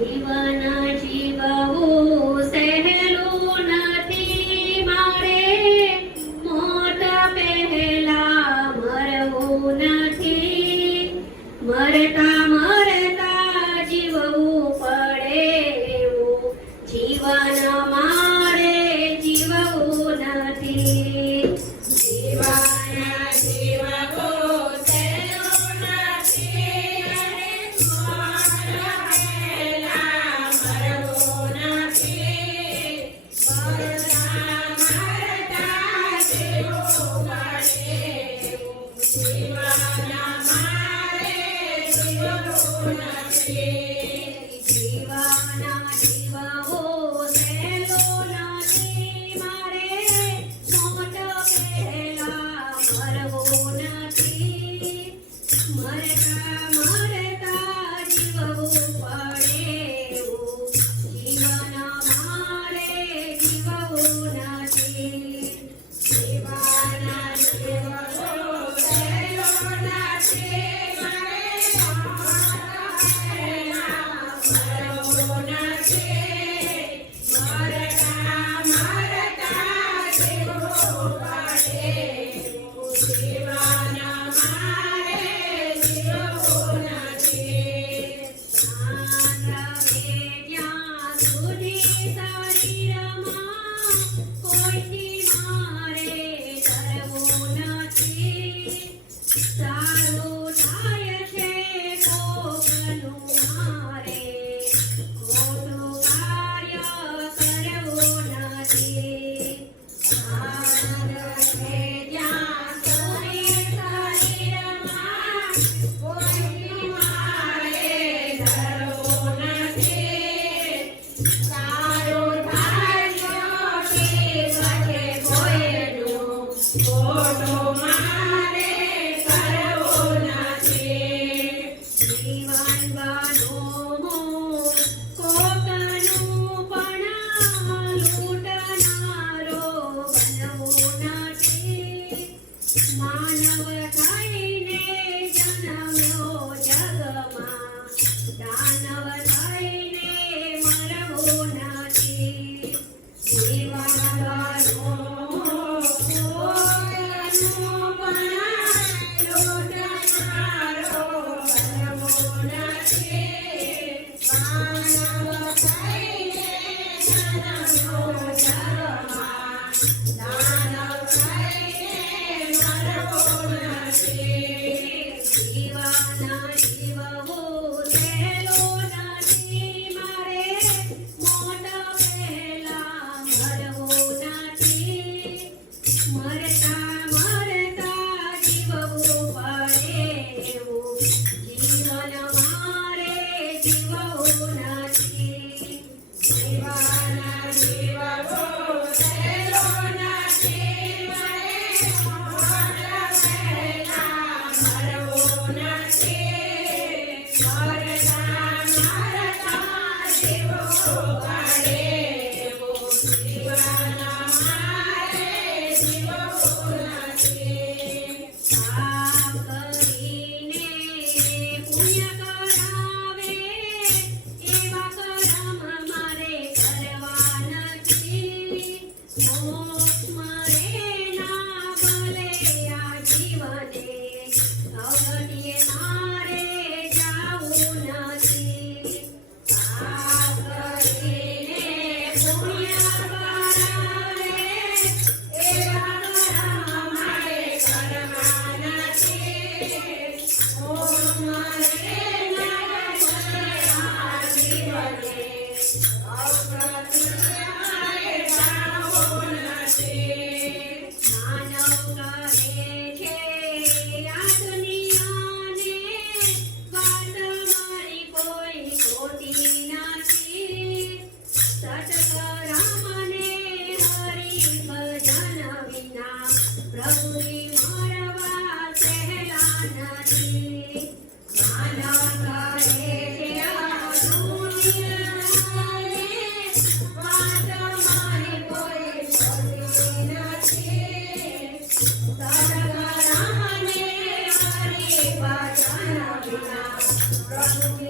ஜீவன ஜீவா નથી Oh. મારે મોટ 特别的。प्रभु